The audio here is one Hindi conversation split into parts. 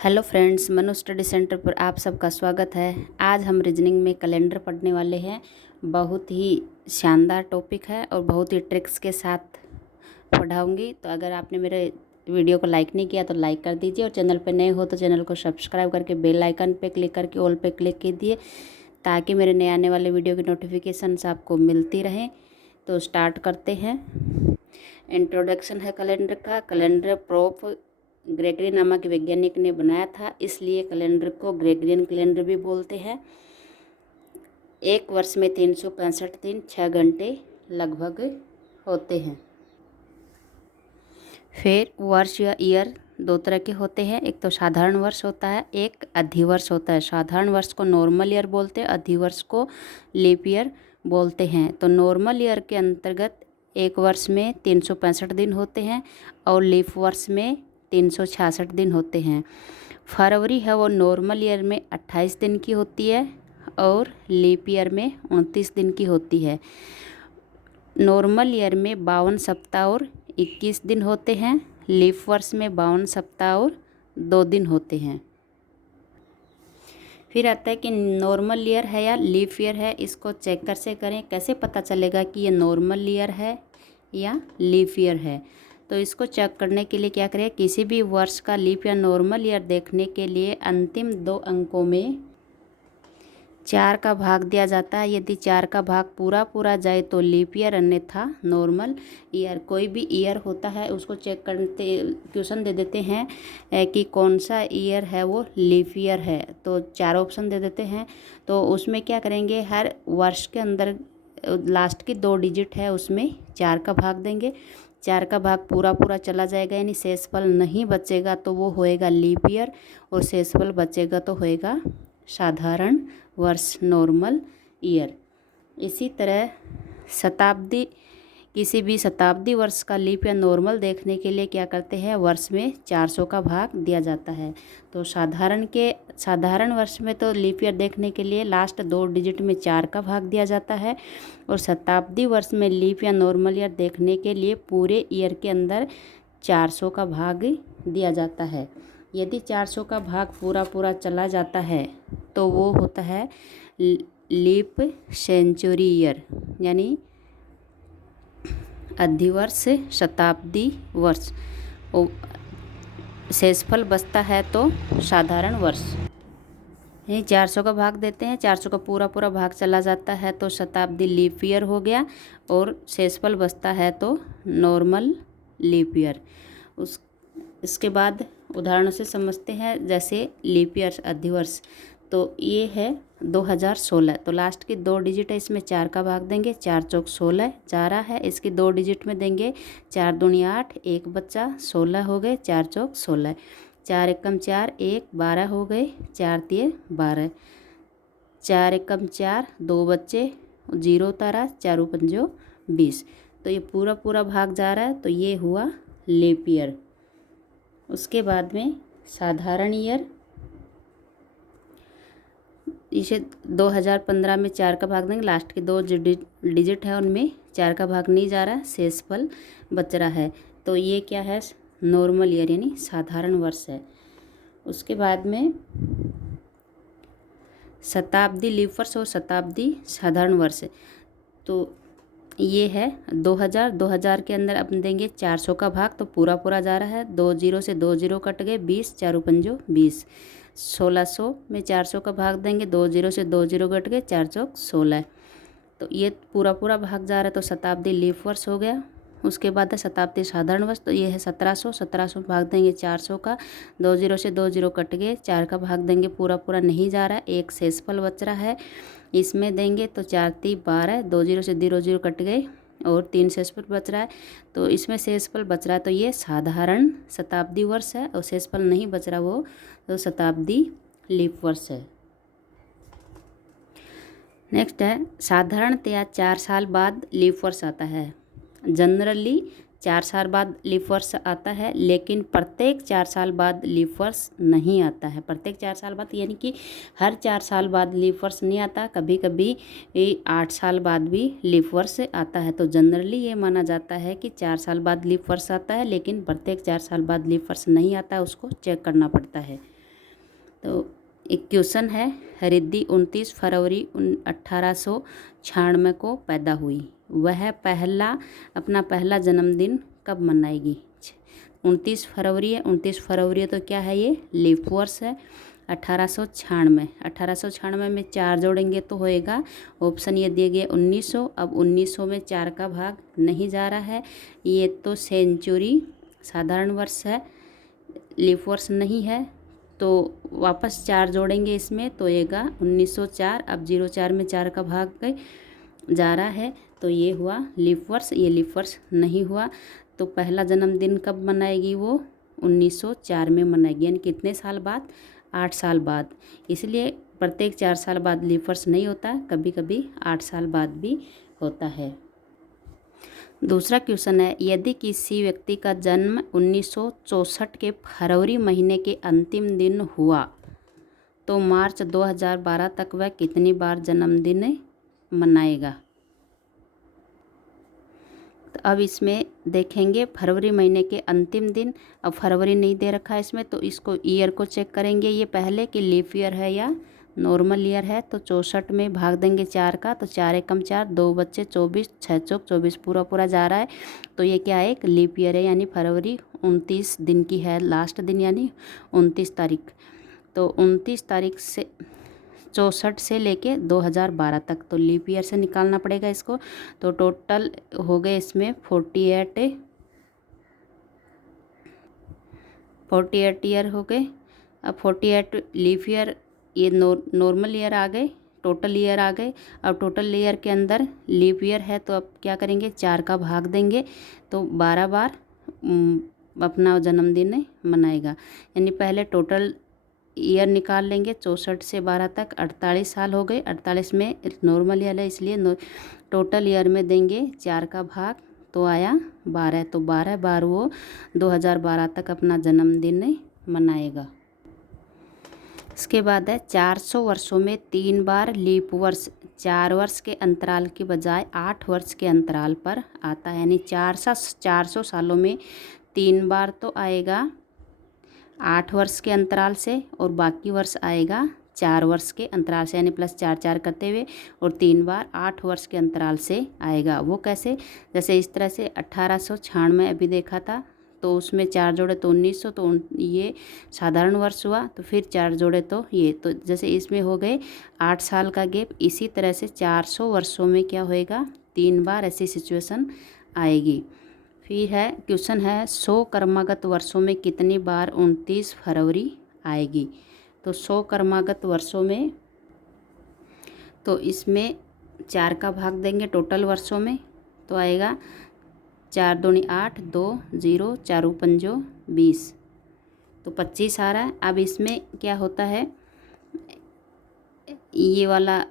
Hello friends, Manu study centre पर आप सबका स्वागत है। आज हम रीजनिंग में कैलेंडर पढ़ने वाले हैं। बहुत ही शानदार टॉपिक है और बहुत ही ट्रिक्स के साथ पढ़ाऊंगी। तो अगर आपने मेरे वीडियो को लाइक नहीं किया तो लाइक कर दीजिए, और चैनल पर नए हो तो चैनल को सब्सक्राइब करके बेल आइकन पे क्लिक करके ऑल पे क्लिक कीजिए, ताकि मेरे नए आने वाले वीडियो की नोटिफिकेशंस आपको मिलती रहें। तो स्टार्ट करते हैं। इंट्रोडक्शन है कैलेंडर का। कैलेंडर प्रोप ग्रेगरी नामक वैज्ञानिक ने बनाया था, इसलिए कैलेंडर को ग्रेगरियन कैलेंडर भी बोलते हैं। एक वर्ष में 365 दिन 6 घंटे लगभग होते हैं। फिर वर्ष या ईयर दो तरह के होते हैं। एक तो साधारण वर्ष होता है, एक अधिवर्ष होता है। साधारण वर्ष को नॉर्मल ईयर बोलते हैं, अधिवर्ष को लीप ईयर बोलते हैं। तो नॉर्मल ईयर के अंतर्गत एक वर्ष में 365 दिन होते हैं और लीप वर्ष में 366 दिन होते हैं। फरवरी है वो नॉर्मल ईयर में 28 दिन की होती है और लीप ईयर में 29 दिन की होती है। नॉर्मल ईयर में 52 सप्ताह और 21 दिन होते हैं। लीप वर्ष में 52 सप्ताह और 2 दिन होते हैं। फिर आता है कि नॉर्मल ईयर है या लीप ईयर है, इसको चेक कैसे करें, कैसे पता चलेगा कि ये नॉर्मल ईयर है या लीप ईयर है। तो इसको चेक करने के लिए क्या करें, किसी भी वर्ष का लीप या नॉर्मल ईयर देखने के लिए अंतिम 2 अंकों में 4 का भाग दिया जाता है। यदि 4 का भाग पूरा पूरा जाए तो लीप ईयर, अन्यथा नॉर्मल ईयर। कोई भी ईयर होता है उसको चेक करते क्वेश्चन दे देते हैं कि कौन सा ईयर है वो लीप ईयर है, तो 4 ऑप्शन दे देते हैं। तो उसमें क्या करेंगे, हर वर्ष के अंदर लास्ट की 2 डिजिट है उसमें 4 का भाग देंगे। 4 का भाग पूरा पूरा चला जाएगा, यानी शेषफल नहीं बचेगा तो वो होएगा लीप ईयर, और शेषफल बचेगा तो होएगा साधारण वर्ष, नॉर्मल ईयर। इसी तरह शताब्दी, किसी भी शताब्दी वर्ष का लीप या नॉर्मल देखने के लिए क्या करते हैं, वर्ष में 400 का भाग दिया जाता है। तो साधारण वर्ष में तो लीप ईयर देखने के लिए लास्ट 2 डिजिट में 4 का भाग दिया जाता है, और शताब्दी वर्ष में लीप या नॉर्मल ईयर देखने के लिए पूरे ईयर के अंदर 400 का भाग दिया जाता है। यदि 400 का भाग पूरा पूरा चला जाता है तो वो होता है लीप सेंचुरी ईयर, यानी अधिवर्ष, शताब्दी वर्ष। शेषफल बचता है तो साधारण वर्ष। यही 400 का भाग देते हैं, 400 का पूरा पूरा भाग चला जाता है तो शताब्दी लीप ईयर हो गया, और शेषफल बचता है तो नॉर्मल लीप ईयर। इसके बाद उदाहरणों से समझते हैं, जैसे लीप ईयर अधिवर्ष। तो ये है 2016, तो लास्ट की 2 डिजिट है, इसमें 4 का भाग देंगे। 4 चौक 16, 4 है, इसकी 2 डिजिट में देंगे 4 दूनी 8, 1 बच्चा 16 हो गए, 4 चौक 16। 4 एकम 4, 1 12 हो गए, 4 तिये 12। 4 एकम 4, 2 बच्चे 0 उतारा, 4 पंजो 20। तो ये पूरा पूरा भाग जा रहा है, तो ये हुआ लीप ईयर। उसके बाद में साधारण ईयर, इसे 2015 में 4 का भाग देंगे। लास्ट के 2 डिजिट है उनमें 4 का भाग नहीं जा रहा, शेषफल बच रहा है, तो ये क्या है, नॉर्मल ईयर यानी साधारण वर्ष है। उसके बाद में शताब्दी लीप वर्ष और शताब्दी साधारण वर्ष। तो ये है 2000 के अंदर अपन देंगे 400 का भाग, तो पूरा पूरा जा रहा है, 2 जीरो से 2 जीरो कट गए, 20, 4 पंजो 20। 1600 में 400 का भाग देंगे, 2 जीरो से 2 जीरो कट गए, 4 चौक 16। तो ये पूरा पूरा भाग जा रहा है, तो शताब्दी लीप वर्ष हो गया। उसके बाद है शताब्दी साधारण वर्ष, तो ये है 1700 भाग देंगे 400 का, 2 जीरो से 2 जीरो कट गए, 4 का भाग देंगे, पूरा पूरा नहीं जा रहा है, एक शेषफल बच रहा है, इसमें देंगे तो 4 ती 12, 2 जीरो से 0 जीरो कट गए, और 3 शेषफल बच रहा है, तो इसमें शेषफल बच रहा है, तो ये साधारण शताब्दी वर्ष है, और शेषफल नहीं बच रहा वो तो शताब्दी लीप वर्ष है। नेक्स्ट है साधारणतया 4 साल बाद लीप वर्ष आता है। जनरली 4 साल बाद लीप वर्ष आता है, लेकिन प्रत्येक 4 साल बाद लीप वर्ष नहीं आता है। प्रत्येक 4 साल बाद यानी कि हर 4 साल बाद लीप वर्ष नहीं आता, कभी कभी 8 साल बाद भी लीप वर्ष आता है। तो जनरली ये माना जाता है कि 4 साल बाद लीप वर्ष आता है, लेकिन प्रत्येक 4 साल बाद लीप वर्ष नहीं आता है, उसको चेक करना पड़ता है। तो एक क्वेश्चन है, रिद्धि 29 फरवरी 1896 को पैदा हुई, वह अपना पहला जन्मदिन कब मनाएगी? 29 फरवरी है, 29 फरवरी तो क्या है, ये लीप वर्ष है। 1896 में 4 जोड़ेंगे तो होएगा, ऑप्शन ये दिए गए 1900। अब 1900 में 4 का भाग नहीं जा रहा है, ये तो सेंचुरी साधारण वर्ष है, लीप वर्ष नहीं है। तो वापस 4 जोड़ेंगे इसमें तो होएगा 1904। अब 04 में 4 का भाग जा रहा है तो ये हुआ लीप वर्ष, ये लीप वर्ष नहीं हुआ। तो पहला जन्मदिन कब मनाएगी वो? 1904 में मनाएगी, यानी कितने साल बाद? 8 साल बाद। इसलिए प्रत्येक 4 साल बाद लीप वर्ष नहीं होता, कभी कभी 8 साल बाद भी होता है। दूसरा क्वेश्चन है, यदि किसी व्यक्ति का जन्म 1964 के फरवरी महीने के अंतिम दिन हुआ तो मार्च 2012 तक वह कितनी बार जन्मदिन मनाएगा? तो अब इसमें देखेंगे फरवरी महीने के अंतिम दिन, अब फरवरी नहीं दे रखा है इसमें, तो इसको ईयर को चेक करेंगे ये पहले कि लीप ईयर है या नॉर्मल ईयर है। तो 64 में भाग देंगे 4 का, तो 4 एकम 4, 2 बच्चे 24, 6 चौक 24 पूरा पूरा जा रहा है। तो ये क्या है, एक लीप ईयर है, यानी फरवरी 29 दिन की है, लास्ट दिन यानी 29 तारीख। तो 29 तारीख से 64 से लेके 2012 तक, तो लीप ईयर से निकालना पड़ेगा इसको। तो टोटल हो गए इसमें 48 ईयर हो गए। अब 48 लीप ईयर, ये नॉर्मल ईयर आ गए, टोटल ईयर आ गए। अब टोटल ईयर के अंदर लीप ईयर है तो अब क्या करेंगे, 4 का भाग देंगे तो 12 बार अपना जन्मदिन मनाएगा। यानी पहले टोटल ईयर निकाल लेंगे, 64 से 12 तक 48 साल हो गए। 48 में नॉर्मल ईयर है इसलिए टोटल ईयर में देंगे 4 का भाग तो आया 12, तो 12 बार वो 2012 तक अपना जन्मदिन मनाएगा। इसके बाद है 400 वर्षों में 3 बार लीप वर्ष 4 वर्ष के अंतराल के बजाय 8 वर्ष के अंतराल पर आता है, यानी 400 सालों में 3 बार तो आएगा 8 वर्ष के अंतराल से, और बाकी वर्ष आएगा 4 वर्ष के अंतराल से, यानी प्लस 4 4 करते हुए, और 3 बार 8 वर्ष के अंतराल से आएगा। वो कैसे? जैसे इस तरह से 1896 अभी देखा था तो उसमें 4 जोड़े तो 1900, तो ये साधारण वर्ष हुआ, तो फिर 4 जोड़े तो ये, तो जैसे इसमें हो गए 8 साल का गैप। इसी तरह से 400 वर्षों में क्या होएगा, 3 बार ऐसी सिचुएशन आएगी। फिर है क्वेश्चन है, 100 कर्मागत वर्षों में कितनी बार 29 फरवरी आएगी? तो 100 कर्मागत वर्षों में, तो इसमें 4 का भाग देंगे टोटल वर्षों में तो आएगा 4 दूनी 8, 2 0, 4 पंजो 20, तो 25 आ रहा है। अब इसमें क्या होता है, ये वाला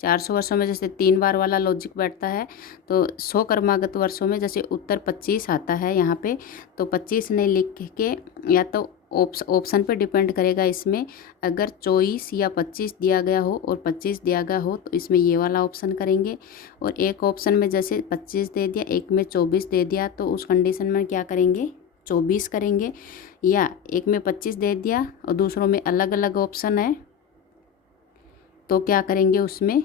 400 वर्षों में जैसे 3 बार वाला लॉजिक बैठता है, तो 100 कर्मागत वर्षों में जैसे उत्तर 25 आता है यहाँ पे, तो 25 नहीं लिख के, या तो ऑप्शन पे डिपेंड करेगा इसमें, अगर 24 या 25 दिया गया हो और 25 दिया गया हो तो इसमें ये वाला ऑप्शन करेंगे, और एक ऑप्शन में जैसे 25 दे दिया, एक में 24 दे दिया, तो उस कंडीशन में क्या करेंगे, 24 करेंगे। या एक में 25 दे दिया और दूसरों में अलग अलग ऑप्शन है तो क्या करेंगे, उसमें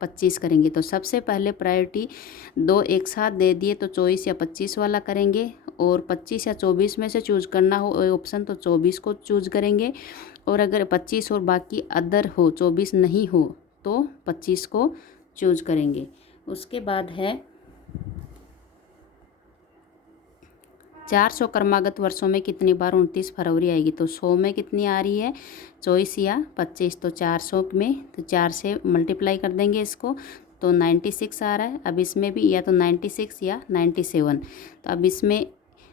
25 करेंगे। तो सबसे पहले प्रायोरिटी 2 एक साथ दे दिए तो 24 या 25 वाला करेंगे, और 25 या 24 में से चूज करना हो ऑप्शन तो 24 को चूज करेंगे, और अगर 25 और बाकी अदर हो, 24 नहीं हो तो 25 को चूज करेंगे। उसके बाद है 400 कर्मागत वर्षों में कितनी बार 29 फरवरी आएगी? तो 100 में कितनी आ रही है, 24 या 25, तो 400 में तो 4 से मल्टीप्लाई कर देंगे इसको तो 96 आ रहा है। अब इसमें भी या तो 96 या 97, तो अब इसमें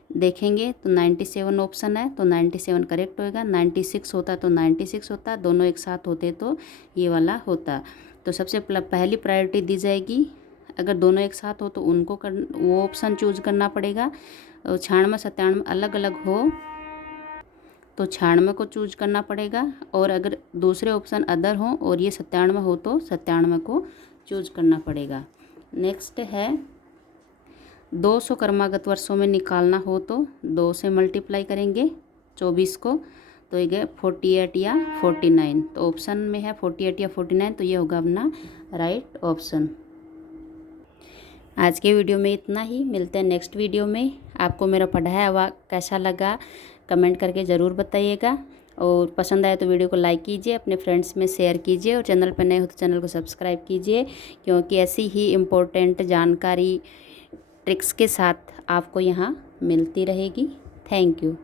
देखेंगे तो 97 ऑप्शन है तो 97 करेक्ट होएगा, 96 होता तो 96 होता, दोनों एक साथ होते तो ये वाला होता। तो सबसे पहली प्रायोरिटी दी जाएगी, अगर दोनों एक साथ हो तो उनको वो ऑप्शन चूज करना पड़ेगा। 96 97 अलग अलग हो तो 96 को चूज करना पड़ेगा, और अगर दूसरे ऑप्शन अदर हो और ये 97 हो तो 97 को चूज करना पड़ेगा। नेक्स्ट है 200 कर्मागत वर्षों में निकालना हो तो 2 से मल्टीप्लाई करेंगे 24 को, तो ये 48 या 49, तो ऑप्शन में है 48 या 49, तो ये होगा अपना राइट ऑप्शन। आज के वीडियो में इतना ही, मिलते हैं नेक्स्ट वीडियो में। आपको मेरा पढ़ाया हुआ कैसा लगा कमेंट करके ज़रूर बताइएगा, और पसंद आए तो वीडियो को लाइक कीजिए, अपने फ्रेंड्स में शेयर कीजिए, और चैनल पर नए हो तो चैनल को सब्सक्राइब कीजिए, क्योंकि ऐसी ही इम्पोर्टेंट जानकारी ट्रिक्स के साथ आपको यहाँ मिलती रहेगी। Thank you.